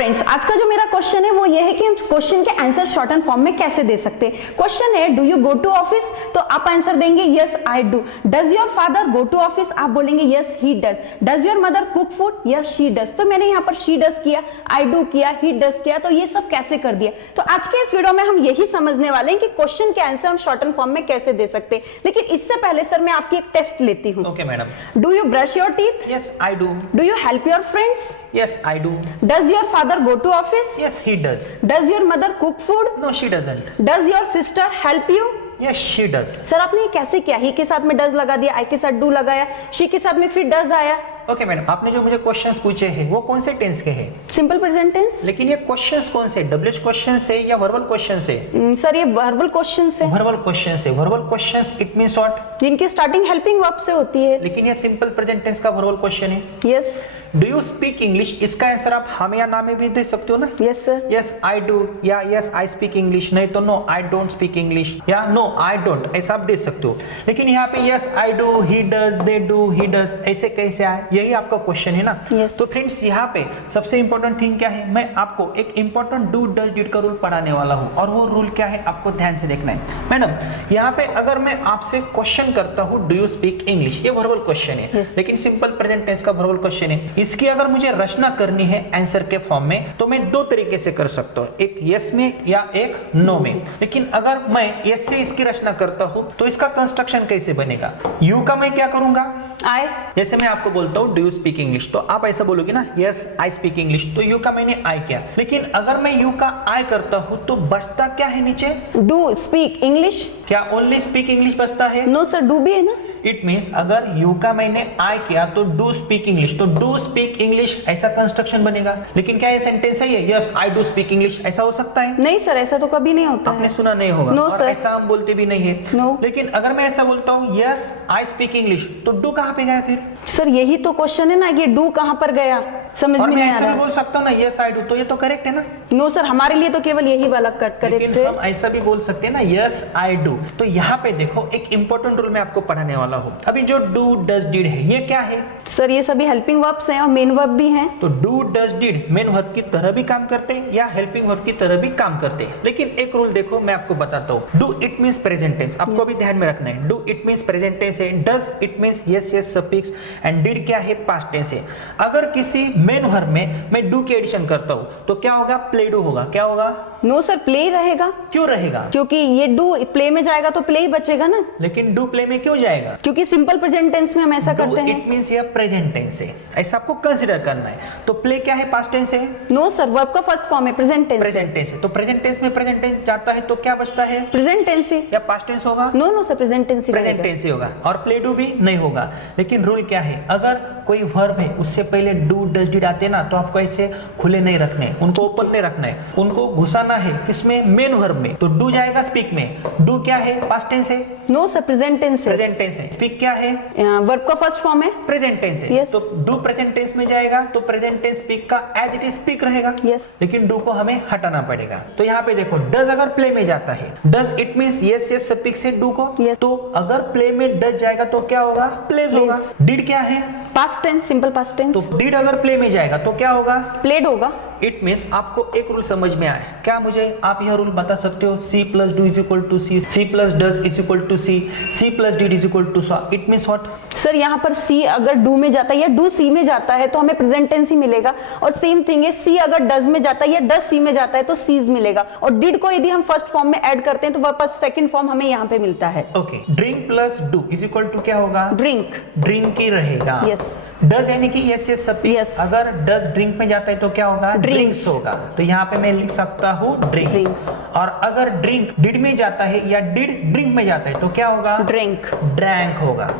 Friends, आज का जो मेरा क्वेश्चन है वो ये है कि हम क्वेश्चन के आंसर शॉर्ट एंड फॉर्म में कैसे दे सकते हैं। क्वेश्चन है do you go to office, तो आप आंसर देंगे yes I do. Does your father go to office, आप बोलेंगे yes he does. Does your mother cook food, yes she does. तो मैंने यहाँ पर शी डज किया, आई डू किया, ही डज किया, तो ये सब कैसे कर दिया। तो आज के इस वीडियो में हम यही समझने वाले हैं कि क्वेश्चन के आंसर हम शॉर्ट एंड फॉर्म में कैसे दे सकते हैं। लेकिन इससे पहले सर मैं आपकी एक टेस्ट लेती हूँ। Okay madam. Do you brush your teeth, yes I do. Do you help your friends, yes I do. Does your father go to office, Yes, he does. does your mother cook food, No, she doesn't. does your sister help you। Yes, she does. Sir आपने ये कैसे किया, ही के साथ में does लगा दिया, आई के साथ डू लगाया, शी के साथ में फिर डज आया। ओके मैडम, आपने जो मुझे क्वेश्चंस पूछे हैं वो कौन से टेंस के हैं? Simple present tense. लेकिन ये क्वेश्चंस कौन से, डब्ल्यूएच क्वेश्चन से या वर्बल क्वेश्चन से? सर ये वर्बल क्वेश्चन है। वर्बल क्वेश्चन से। Verbal questions it means what? जिनकी स्टार्टिंग हेल्पिंग वर्ब से होती है। लेकिन ये सिंपल प्रेजेंट टेंस का वर्बल क्वेश्चन है। Yes. Do you speak English, इसका आंसर आप हाँ में या ना में भी दे सकते हो ना। Yes sir. Yes I do या यस आई स्पीक इंग्लिश, नहीं तो no I don't speak English या नो आई डोंट, ऐसा आप दे सकते हो। लेकिन यहाँ पे yes I do, he does, they do, he does, ऐसे कैसे आए, यही आपका क्वेश्चन है ना। Yes. तो फ्रेंड्स यहाँ पे सबसे इंपॉर्टेंट थिंग क्या है, मैं आपको एक इंपॉर्टेंट डू डज डिड का रूल पढ़ाने वाला हूँ और वो रूल क्या है आपको ध्यान से देखना है। मैडम यहाँ पे अगर मैं आपसे क्वेश्चन करता हूँ डू यू स्पीक इंग्लिश, ये वर्बल क्वेश्चन है। Yes. लेकिन सिंपल प्रेजेंट टेंस का वर्बल क्वेश्चन है। इसकी अगर मुझे रचना करनी है आंसर के फॉर्म में तो मैं दो तरीके से कर सकता हूँ, एक यस में या एक नो में। लेकिन अगर मैं यस से इसकी रचना करता हूँ तो इसका कंस्ट्रक्शन कैसे बनेगा? यू का मैं क्या करूंगा? आई। जैसे मैं आपको बोलता हूँ डू यू स्पीक इंग्लिश, तो आप ऐसा बोलोगे ना यस आई स्पीक इंग्लिश, तो यू का मैंने आई किया। लेकिन अगर मैं यू का आई करता हूँ तो बचता क्या है नीचे? Do speak English. क्या ओनली स्पीक इंग्लिश बचता है? नो सर, डू भी है ना। इट मीन्स अगर यू का मैंने आई किया तो डू स्पीक इंग्लिश, तो डू स्पीक इंग्लिश ऐसा कंस्ट्रक्शन बनेगा। लेकिन क्या ये सेंटेंस है ये yes I do speak English, ऐसा हो सकता है? नहीं सर, ऐसा तो कभी नहीं होता आपने है। सुना नहीं होगा। No, और sir. ऐसा हम बोलते भी नहीं है। No. लेकिन अगर मैं ऐसा बोलता हूँ यस आई स्पीक इंग्लिश, तो डू कहाँ पे गया फिर? सर यही तो क्वेश्चन है ना, ये डू कहाँ पर गया, समझ और में मैं नहीं आ ऐसा भी रहा। बोल सकता हूँ ना यस आई डू, तो ये तो करेक्ट है ना। नो सर, हमारे लिए तो केवल यही वाला करेक्ट लेकिन है। हम ऐसा भी बोल सकते हैं ना यस आई डू। तो यहाँ पे देखो एक इंपॉर्टेंट रूल मैं आपको पढ़ाने वाला हूँ। अभी जो डू डज डिड है ये क्या है? सर ये सभी हेल्पिंग वर्ब्स हैं और मेन वर्ब भी हैं। तो do does did main verb की तरह भी काम करते हैं या हेल्पिंग वर्ब की तरह भी काम करते हैं। लेकिन एक रूल देखो मैं आपको बताता हूँ। Do it means present tense, आपको भी ध्यान में रखना है। Do it means present tense है, does it means yes yes suffix, and did क्या है पास्ट टेंस है। अगर किसी मेन वर्ब में मैं डू की एडिशन करता हूँ तो क्या होगा? प्ले डू होगा। क्या होगा? नो सर, प्ले ही रहेगा। क्यों रहेगा? क्योंकि ये डू प्ले में जाएगा तो प्ले ही बचेगा ना। लेकिन डू प्ले में क्यों जाएगा? क्योंकि सिंपल प्रेजेंट टेंस में हम ऐसा करते हैं। इट मींस ये प्रेजेंट टेंस है, ऐसा आपको कंसीडर करना है। तो प्ले क्या है? पास्ट टेंस है। नो सर, वर्ब का फर्स्ट फॉर्म है प्रेजेंट टेंस। प्रेजेंट टेंस है, तो प्रेजेंट टेंस में प्रेजेंट टेंस जाता है तो क्या बचता है? प्रेजेंट टेंस ही या पास्ट टेंस होगा? No no sir, present tense ही प्रेजेंट रहेगा। टेंस ही होगा और प्ले डू भी नहीं होगा। लेकिन रूल क्या है, अगर कोई वर्ब है उससे पहले डू डज डिड आते ना तो आपको ऐसे खुले नहीं रखने हैं, उनको ओपन नहीं रखना है, उनको घुसाना है किसमें? मेन वर्ब में। तो डू जाएगा स्पीक में। डू क्या है? पास्ट टेंस है। नो सर, प्रेजेंट टेंस है। प्रेजेंट टेंस है। स्पीक क्या है? वर्ब का फर्स्ट फॉर्म है प्रेजेंट टेंस है। Yes. तो डू प्रेजेंट टेंस में जाएगा तो प्रेजेंट टेंस स्पीक का एज इट इज स्पीक रहेगा। Yes. लेकिन डू को हमें हटाना पड़ेगा। तो यहाँ पे देखो डज अगर प्ले में जाता है, does it means yes yes suffix है डू को। Yes. तो अगर प्ले में डज जाएगा तो क्या होगा? प्लेज होगा। डिड क्या है? Past tense, simple past tense. तो डिड अगर प्ले में जाएगा तो क्या होगा? प्लेड होगा। इट मीन्स आपको एक रूल समझ में आए क्या? मुझे आप यह रूल बता सकते हो? See plus do is equal to see, see plus does is equal to see, see plus did is equal to saw. It means what? Sir यहाँ पर सी अगर डू में जाता है या डू सी में जाता है तो हमें प्रेजेंट टेंस ही मिलेगा। और सेम थिंग है, सी अगर डज में जाता है या डज सी में जाता है तो सीज मिलेगा। और डिड को यदि हम फर्स्ट फॉर्म में ऐड करते हैं तो वापस सेकंड फॉर्म हमें यहाँ पे मिलता है। Okay, drink plus do is equal to क्या होगा? ड्रिंक। ड्रिंक ही रहेगा। यस। डज यानी कि यस यस सफिक्स। Yes. अगर डज ड्रिंक में जाता है तो क्या होगा? Drinks. ड्रिंक्स होगा। तो यहाँ पे मैं लिख सकता हूँ ड्रिंक्स। Drinks. और अगर ड्रिंक डिड में जाता है या डिड ड्रिंक में जाता है तो क्या होगा? ड्रिंक। ड्रैंक होगा।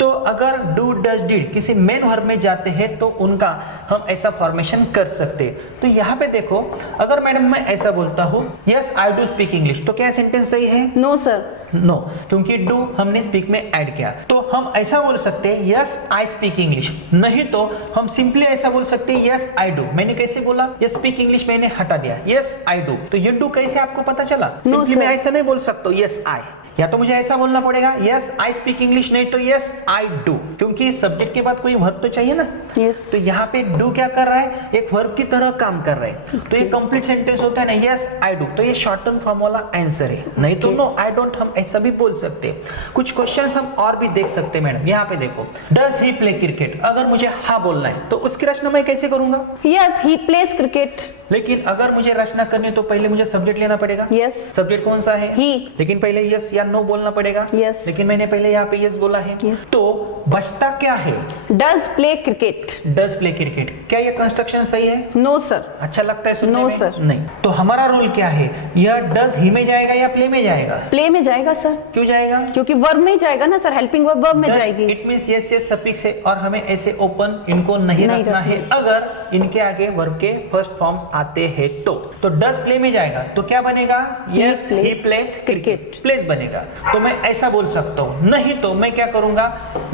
तो अगर डू डज डिड किसी मेन वर्ब में जाते हैं तो उनका हम ऐसा फॉर्मेशन कर सकते हैं। तो यहाँ पे देखो अगर मैडम मैं ऐसा बोलता हूँ yes I do speak English, तो क्या सेंटेंस सही है? No sir. नो, क्योंकि डू हमने स्पीक में ऐड किया। तो हम ऐसा बोल सकते हैं यस आई स्पीक इंग्लिश, नहीं तो हम सिंपली ऐसा बोल सकते हैं यस आई डू। मैंने कैसे बोला? यस स्पीक इंग्लिश मैंने हटा दिया, यस आई डू। तो ये डू कैसे आपको पता चला? सिंपली मैं ऐसा नहीं बोल सकता यस आई, या तो मुझे ऐसा बोलना पड़ेगा यस आई स्पीक इंग्लिश, नहीं तो यस आई डू, क्योंकि सब्जेक्ट के बाद कोई वर्ब तो चाहिए ना। यस तो यहाँ पे डू क्या कर रहा है, एक वर्ब की तरह काम कर रहा है, तो ये कंप्लीट सेंटेंस होता है ना यस आई डू, तो ये शॉर्टन फॉर्म वाला आंसर है। नहीं तो नो आई डोंट हम ऐसा भी बोल सकते हैं। कुछ क्वेश्चंस हम और भी देख सकते हैं मैडम। यहाँ पे देखो डज ही प्ले क्रिकेट, अगर मुझे हाँ बोलना है तो उसकी रचना मैं कैसे करूंगा? Yes he plays cricket. लेकिन अगर मुझे रचना करनी है तो पहले मुझे सब्जेक्ट लेना पड़ेगा। यस सब्जेक्ट कौन सा है? ही। लेकिन पहले यस या नो बोलना पड़ेगा। Yes. लेकिन मैंने पहले यहाँ पे यस बोला है। Yes. तो बचता क्या है? Does play cricket. Does play cricket. क्या ये कंस्ट्रक्शन सही है? No sir. अच्छा लगता है सुनने No, में? sir. नहीं। तो हमारा रूल क्या है? यह डज ही में जाएगा या प्ले में जाएगा? प्ले में जाएगा सर, क्यों जाएगा? क्योंकि वर्ब में जाएगा ना सर, हेल्पिंग वर्ब वर्ब में जाएगी। It means yes yes suffix है और हमें ऐसे ओपन इनको नहीं रखना है अगर इनके आगे वर्ब के फर्स्ट फॉर्म्स आते हैं तो डज प्ले में जाएगा तो क्या बनेगा? Yes he plays cricket, plays बनेगा। तो मैं ऐसा बोल सकता हूँ। नहीं तो मैं क्या करूंगा,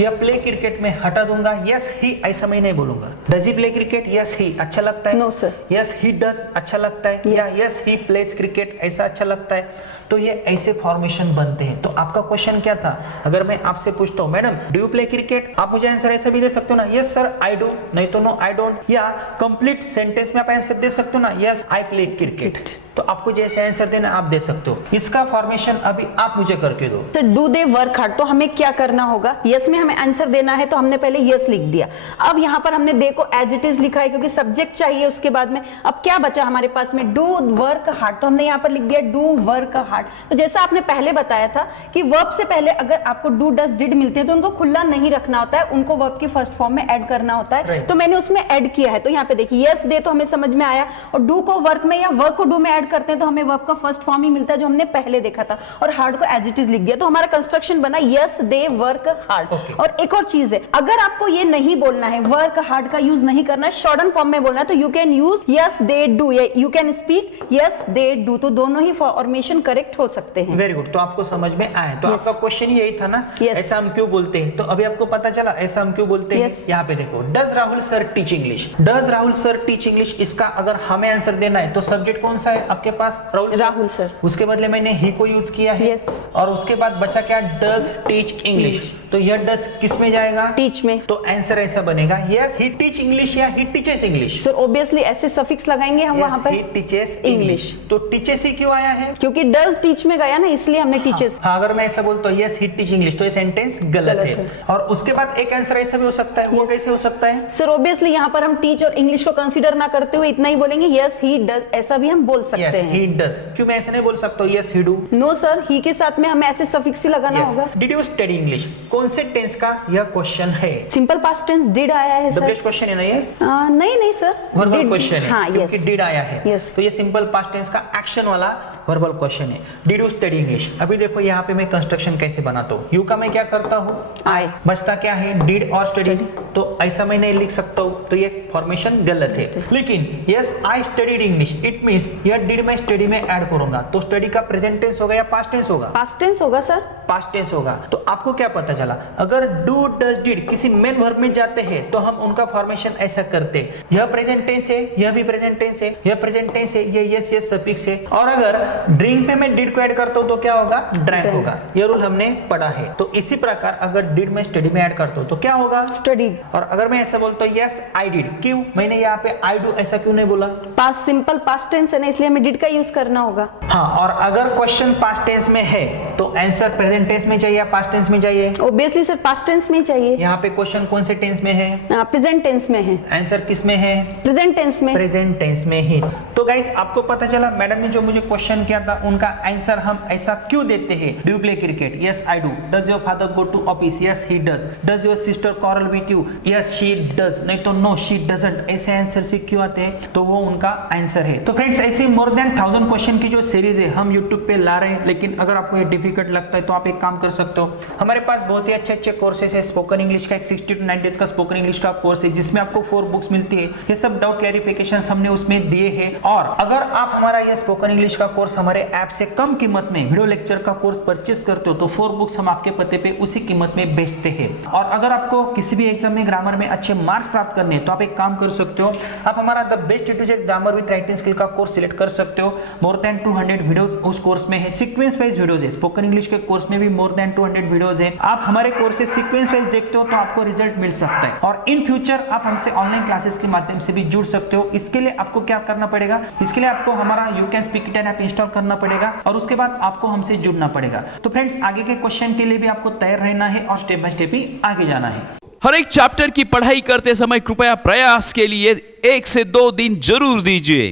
यह प्ले क्रिकेट में हटा दूंगा, यस ही ऐसा मैं नहीं बोलूंगा। Does he play cricket? Yes he अच्छा लगता है। No sir. Yes he does अच्छा लगता है या यस ही प्लेज क्रिकेट ऐसा अच्छा लगता है। तो ये ऐसे फॉर्मेशन बनते हैं। तो आपका क्वेश्चन क्या था? अगर मैं आपसे पूछता हूँ madam do you play cricket, आप मुझे आंसर ऐसा भी दे सकते हो ना यस सर आई डू, नहीं तो नो आई डोंट, या कंप्लीट सेंटेंस में आप आंसर दे सकते हो ना यस आई प्ले क्रिकेट। तो आपको जैसे आंसर देना आप दे सकते हो। इसका फॉर्मेशन अभी आप मुझे करके दो। Sir do they work hard, तो हमें क्या करना होगा? यस में हमें आंसर देना है तो हमने पहले यस लिख दिया। अब यहाँ पर हमने देखो एज इट इज लिखा है क्योंकि सब्जेक्ट चाहिए उसके बाद में। अब क्या बचा हमारे पास में? डू वर्क हार्ड, तो हमने यहाँ पर लिख दिया डू वर्क हार्ड। तो जैसा आपने पहले बताया था कि वर्ब से पहले अगर आपको डू डज डिड मिलते हैं तो उनको खुला नहीं रखना होता है, उनको वर्ब की फर्स्ट फॉर्म में ऐड करना होता है। तो मैंने उसमें ऐड किया है। तो यहाँ पे देखिए यस दे तो हमें समझ में आया, और डू को वर्क में या वर्क को डू में ऐड करते हैं तो हमें वर्ब का फर्स्ट फॉर्म ही मिलता है जो हमने पहले देखा था, और हार्ड को एज इट इज लिख दिया। तो हमारा कंस्ट्रक्शन बना यस दे वर्क हार्ड। और एक और चीज है, अगर आपको ये नहीं बोलना है, वर्क हार्ड का यूज नहीं करना है, शॉर्टन फॉर्म में बोलना है, तो you can use yes they do, you can speak yes they do. तो दोनों ही फॉर्मेशन करेक्ट हो सकते हैं। Very good. तो आपको समझ में आया। तो आपका क्वेश्चन यही था ना ऐसा हम क्यों बोलते हैं? तो अभी आपको पता चला ऐसा हम क्यों बोलते हैं। यहाँ पे देखो does Rahul sir teach English, does Rahul sir teach English. इसका अगर हमें आंसर देना है तो सब्जेक्ट कौन सा है आपके पास? राहुल सर। उसके बदले मैंने ही को यूज किया है। और उसके बाद बचा क्या? Does teach English. तो यह डज किस में जाएगा? टीच में। तो आंसर ऐसा बनेगा यस ही टीच इंग्लिश या he teaches English. Sir obviously ऐसे सफिक्स लगाएंगे हम वहां पर। He teaches English. तो टीचेस ही क्यों आया है? क्योंकि डज टीच में गया ना, इसलिए हमने टीचेस। हाँ, अगर मैं ऐसा बोलता हूँ यस ही टीच इंग्लिश तो ये सेंटेंस गलत है। और उसके बाद एक आंसर ऐसा भी हो सकता है, वो कैसे हो सकता है? सर ऑब्वियसली यहाँ पर हम टीच और इंग्लिश को कंसीडर ना करते हुए इतना ही बोलेंगे यस ही डज, ऐसा भी हम बोल सकते हैं। He does. क्यों मैं ऐसे नहीं बोल सकता हूँ yes he do? No sir, he के साथ में हमें ऐसे सफिक्स ही लगाना होगा। Did you study English? कौन से टेंस का यह क्वेश्चन है? सिंपल पास्ट टेंस डिड आया है सर। क्वेश्चन है ना ये? नहीं सर, वर्बल क्वेश्चन है। हाँ, क्योंकि डिड आया है। तो ये सिंपल पास्ट टेंस का एक्शन वाला वर्बल क्वेश्चन है। Did you study English? अभी देखो यहाँ पे मैं कंस्ट्रक्शन कैसे बनाता हूँ। यू का मैं क्या करता हूँ? आई। बचता क्या है? डिड और स्टडी। तो ऐसा मैं नहीं लिख सकता हूँ, तो ये फॉर्मेशन गलत है। लेकिन yes I studied English, it means यह डिड मैं स्टडी में ऐड करूंगा, तो स्टडी का प्रेजेंट टेंस होगा या पास्ट टेंस होगा? पास्ट टेंस होगा सर। पास्ट टेंस होगा। तो आपको क्या पता चला? अगर डू डज डिड किसी मेन वर्ब में जाते हैं तो हम उनका फॉर्मेशन ऐसा करते हैं, यह प्रेजेंट टेंस है, यह भी प्रेजेंट टेंस है, यह प्रेजेंट टेंस है, ये यस यस सफिक्स है। और अगर ड्रिंक में मैं डिड को ऐड करता हूं तो क्या होगा? ड्रैंक होगा। यह रूल हमने पढ़ा है। तो इसी प्रकार अगर डिड में स्टडी में ऐड करता हूं तो क्या होगा? स्टडीड। और अगर मैं ऐसा बोलता हूं यस आई डिड, क्यों मैंने यहाँ पे आई डू ऐसा क्यों नहीं बोला? पास्ट सिंपल पास्ट टेंस है ना, इसलिए हमें डिड का यूज करना होगा। हाँ, और अगर क्वेश्चन पास्ट टेंस में है तो आंसर प्रेजेंट टेंस में चाहिए या पास्ट टेंस में चाहिए? ऑब्वियसली सर पास्ट टेंस में ही चाहिए। यहाँ पे क्वेश्चन कौन से टेंस में है? प्रेजेंट टेंस में है। आंसर किस में है? प्रेजेंट टेंस में। प्रेजेंट टेंस में ही। तो गाइस आपको पता चला मैडम ने जो मुझे क्वेश्चन किया था उनका आंसर हम ऐसा क्यों देते हैं? Do you play cricket? Yes I do. Does your father go to office? Yes he does. Does your sister quarrel with you? Yes she does. नहीं तो नो शी डजंट। ऐसे आंसर से क्यों आते हैं? तो वो उनका आंसर है। तो फ्रेंड्स ऐसे मोर देन 1000 क्वेश्चन की जो सीरीज है हम यूट्यूब पे ला रहे हैं, लेकिन अगर आपको ये डिफिकल्ट लगता है तो आप एक काम कर सकते हो, हमारे पास बहुत ही ही अच्छे कोर्सेस है। स्पोकन इंग्लिश का एक 60 to 90 डेज का स्पोकन इंग्लिश का कोर्स है जिसमें आपको 4 बुक्स मिलती है। ये सब डाउट क्लैरिफिकेशन हमने उसमें दिए हैं। और अगर आप हमारा ये स्पोकन इंग्लिश का कोर्स हमारे ऐप से कम कीमत में वीडियो लेक्चर का कोर्स परचेस करते हो तो 4 बुक्स हम आपके पते पे उसी कीमत में बेचते हैं। और अगर आपको किसी भी एग्जाम में ग्रामर में अच्छे मार्क्स प्राप्त करने हैं तो आप एक काम कर सकते हो, आप हमारा the best to Z grammar with writing skill का कोर्स सिलेक्ट कर सकते हो। मोर देन 200 वीडियोस उस कोर्स में है, सीक्वेंस वाइज वीडियोस है। स्पोकन इंग्लिश के कोर्स में भी मोर देन 200 वीडियोस है। आप हमारे कोर्स से सीक्वेंस वाइज देखते हो तो आपको रिजल्ट मिल सकता है। और इन फ्यूचर आप हमसे ऑनलाइन क्लासेस के माध्यम से भी जुड़ सकते हो। इसके लिए आपको क्या करना पड़ेगा, इसके लिए आपको हमारा you can speak it app install करना पड़ेगा और उसके बाद आपको हमसे जुड़ना पड़ेगा। तो फ्रेंड्स, आगे के क्वेश्चन के लिए भी आपको तैयार रहना है और स्टेप बाय स्टेप ही आगे जाना है। हर एक चैप्टर की पढ़ाई करते समय कृपया प्रयास के लिए 1 से 2 दिन जरूर दीजिए।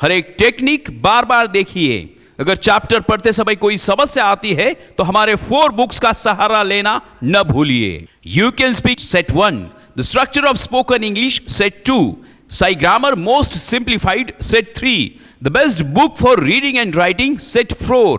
हर एक टेक्निक बार बार देखिए। अगर चैप्टर पढ़ते समय कोई समस्या आती है तो हमारे 4 बुक्स का सहारा लेना न भूलिए। You can speak set 1, the structure of spoken English set 2, Sai grammar most simplified set 3, the best book for reading and writing set 4,